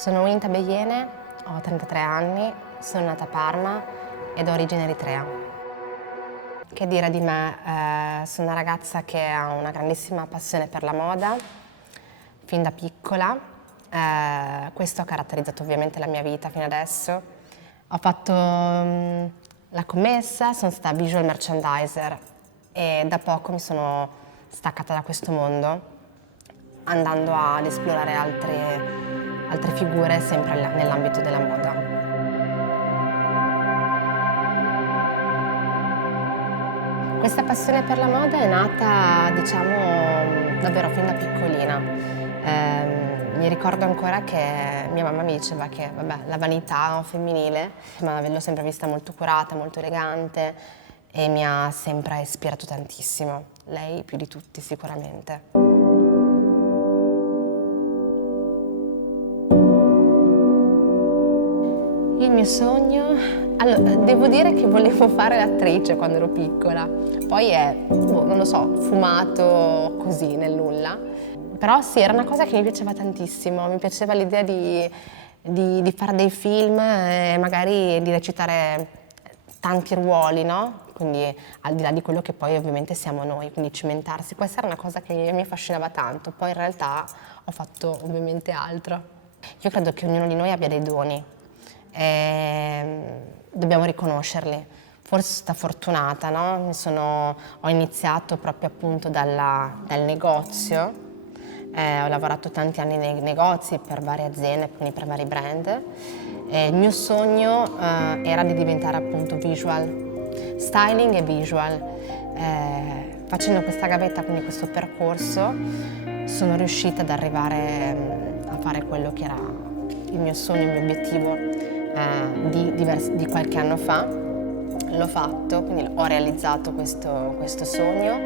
Sono Winta Beyene, ho 33 anni, sono nata a Parma ed ho origine eritrea. Che dire di me? Sono una ragazza che ha una grandissima passione per la moda, fin da piccola. Questo ha caratterizzato ovviamente la mia vita fino adesso. Ho fatto la commessa, sono stata visual merchandiser e da poco mi sono staccata da questo mondo, andando ad esplorare altre figure sempre nell'ambito della moda. Questa passione per la moda è nata, diciamo, davvero fin da piccolina. Mi ricordo ancora che mia mamma mi diceva che, vabbè, la vanità femminile, ma l'ho sempre vista molto curata, molto elegante e mi ha sempre ispirato tantissimo. Lei più di tutti sicuramente. Il mio sogno, allora, devo dire che volevo fare l'attrice quando ero piccola, poi è, non lo so, fumato così nel nulla, però sì, era una cosa che mi piaceva tantissimo, mi piaceva l'idea di fare dei film e magari di recitare tanti ruoli, no? Quindi al di là di quello che poi ovviamente siamo noi, quindi cimentarsi, questa era una cosa che mi affascinava tanto, poi in realtà ho fatto ovviamente altro. Io credo che ognuno di noi abbia dei doni. Dobbiamo riconoscerli. Forse sono stata fortunata, no? Ho iniziato proprio appunto dal negozio, ho lavorato tanti anni nei negozi per varie aziende, quindi per vari brand. Il mio sogno era di diventare appunto visual, styling e visual. Facendo questa gavetta, quindi questo percorso, sono riuscita ad arrivare a fare quello che era il mio sogno, il mio obiettivo di qualche anno fa. L'ho fatto, quindi ho realizzato questo sogno.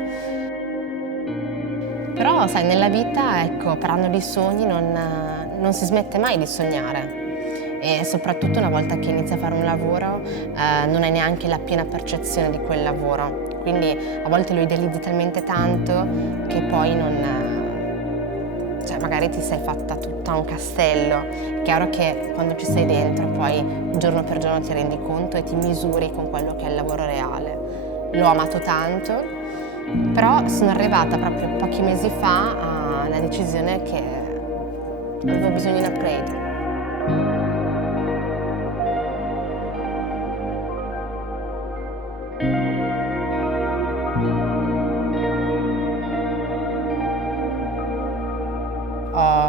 Però sai, nella vita, ecco, parlando di sogni, non si smette mai di sognare e soprattutto una volta che inizi a fare un lavoro non hai neanche la piena percezione di quel lavoro, quindi a volte lo idealizzi talmente tanto che poi cioè magari ti sei fatta tutta un castello. È chiaro che quando ci sei dentro poi giorno per giorno ti rendi conto e ti misuri con quello che è il lavoro reale. L'ho amato tanto, però sono arrivata proprio pochi mesi fa alla decisione che avevo bisogno di un upgrade.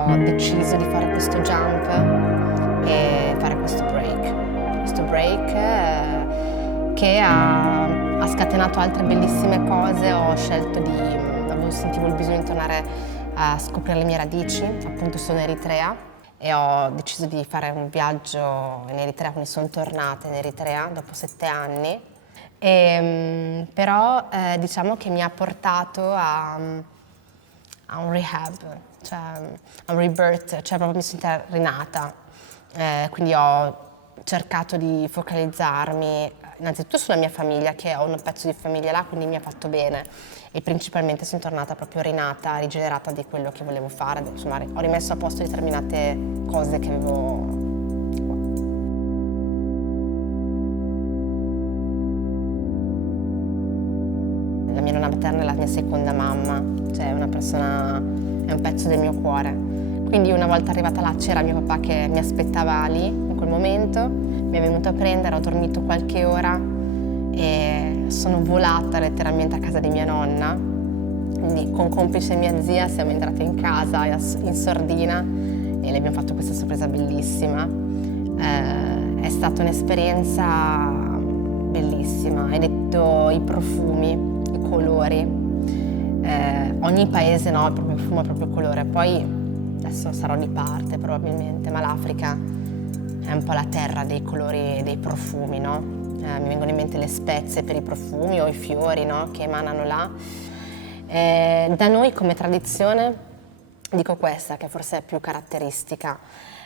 Ho deciso di fare questo jump e fare questo break che ha scatenato altre bellissime cose. Sentivo il bisogno di tornare a scoprire le mie radici, appunto sono eritrea e ho deciso di fare un viaggio in Eritrea, quindi sono tornata in Eritrea dopo 7 anni, però diciamo che mi ha portato a un rehab, cioè a un rebirth, cioè proprio mi sono sentita rinata. Quindi ho cercato di focalizzarmi innanzitutto sulla mia famiglia, che ho un pezzo di famiglia là, quindi mi ha fatto bene e principalmente sono tornata proprio rinata, rigenerata di quello che volevo fare. Insomma, ho rimesso a posto determinate cose che avevo. La mia nonna materna è la mia seconda mamma, cioè è un pezzo del mio cuore. Quindi una volta arrivata là c'era mio papà che mi aspettava lì in quel momento, mi è venuto a prendere, ho dormito qualche ora e sono volata letteralmente a casa di mia nonna. Quindi con complice mia zia siamo entrate in casa in sordina e le abbiamo fatto questa sorpresa bellissima. È stata un'esperienza bellissima, hai detto i profumi, i colori. Ogni paese, no, il proprio profumo, il proprio colore. Poi adesso sarò di parte probabilmente, ma l'Africa è un po' la terra dei colori e dei profumi, no? Mi vengono in mente le spezie per i profumi o i fiori, no, che emanano là. Da noi come tradizione, dico questa, che forse è più caratteristica,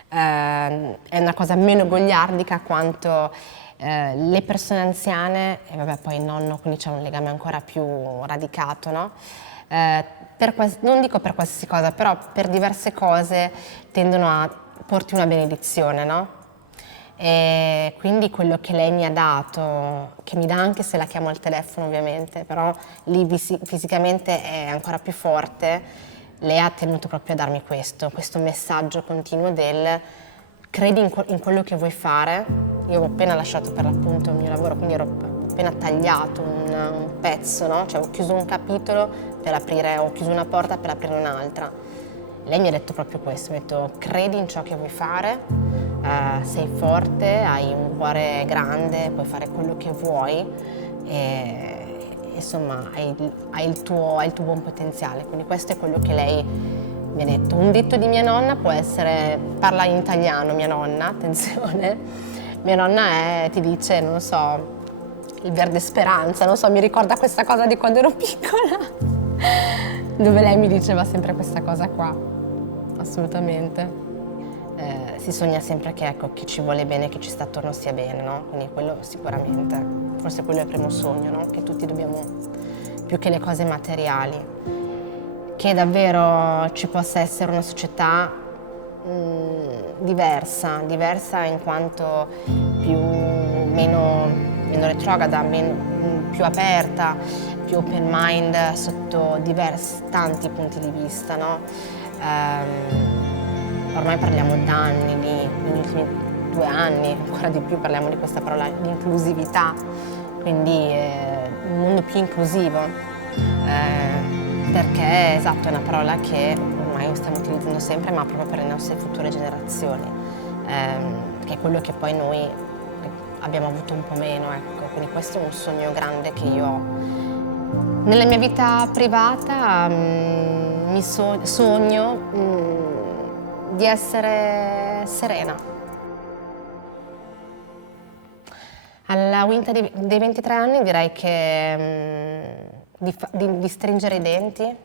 è una cosa meno goliardica quanto le persone anziane, e vabbè poi il nonno, quindi c'è un legame ancora più radicato, no? Non dico per qualsiasi cosa, però per diverse cose tendono a porti una benedizione, no? E quindi quello che lei mi ha dato, che mi dà anche se la chiamo al telefono ovviamente, però lì fisicamente è ancora più forte, lei ha tenuto proprio a darmi questo messaggio continuo del credi in quello che vuoi fare. Io avevo appena lasciato per l'appunto il mio lavoro, quindi ero appena tagliato un pezzo, no? Cioè ho chiuso un capitolo per aprire, ho chiuso una porta per aprire un'altra. Lei mi ha detto proprio questo, mi ha detto credi in ciò che vuoi fare, sei forte, hai un cuore grande, puoi fare quello che vuoi e insomma hai il tuo buon potenziale. Quindi questo è quello che lei mi ha detto. Un detto di mia nonna può essere, parla in italiano mia nonna, attenzione, mia nonna ti dice, non lo so, il verde speranza, non so, mi ricorda questa cosa di quando ero piccola, dove lei mi diceva sempre questa cosa qua, assolutamente. Si sogna sempre che ecco, chi ci vuole bene, chi ci sta attorno stia bene, no? Quindi quello sicuramente, forse quello è il primo sogno, no? Che tutti dobbiamo, più che le cose materiali, che davvero ci possa essere una società diversa in quanto meno retrograda, più aperta, più open mind sotto tanti punti di vista, no? Ormai parliamo da anni, negli ultimi 2 anni, ancora di più parliamo di questa parola, di inclusività, quindi un mondo più inclusivo, perché esatto è una parola che ormai stiamo utilizzando sempre, ma proprio per le nostre future generazioni, che è quello che poi noi abbiamo avuto un po' meno, ecco. Quindi questo è un sogno grande che io ho. Nella mia vita privata sogno di essere serena. Alla quinta dei 23 anni direi che di stringere i denti,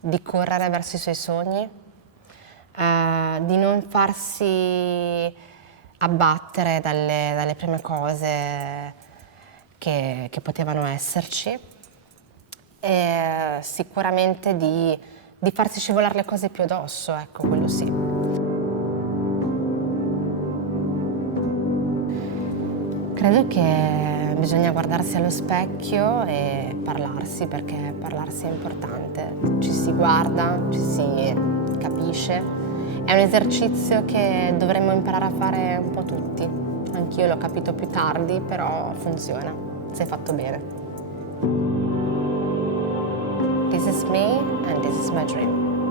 di correre verso i suoi sogni, di non farsi abbattere dalle prime cose che potevano esserci e sicuramente di farsi scivolare le cose più addosso, ecco, quello sì. Credo che bisogna guardarsi allo specchio e parlarsi, perché parlarsi è importante. Ci si guarda, ci si capisce. È un esercizio che dovremmo imparare a fare un po' tutti. Anch'io l'ho capito più tardi, però funziona, se è fatto bene. This is me and this is my dream.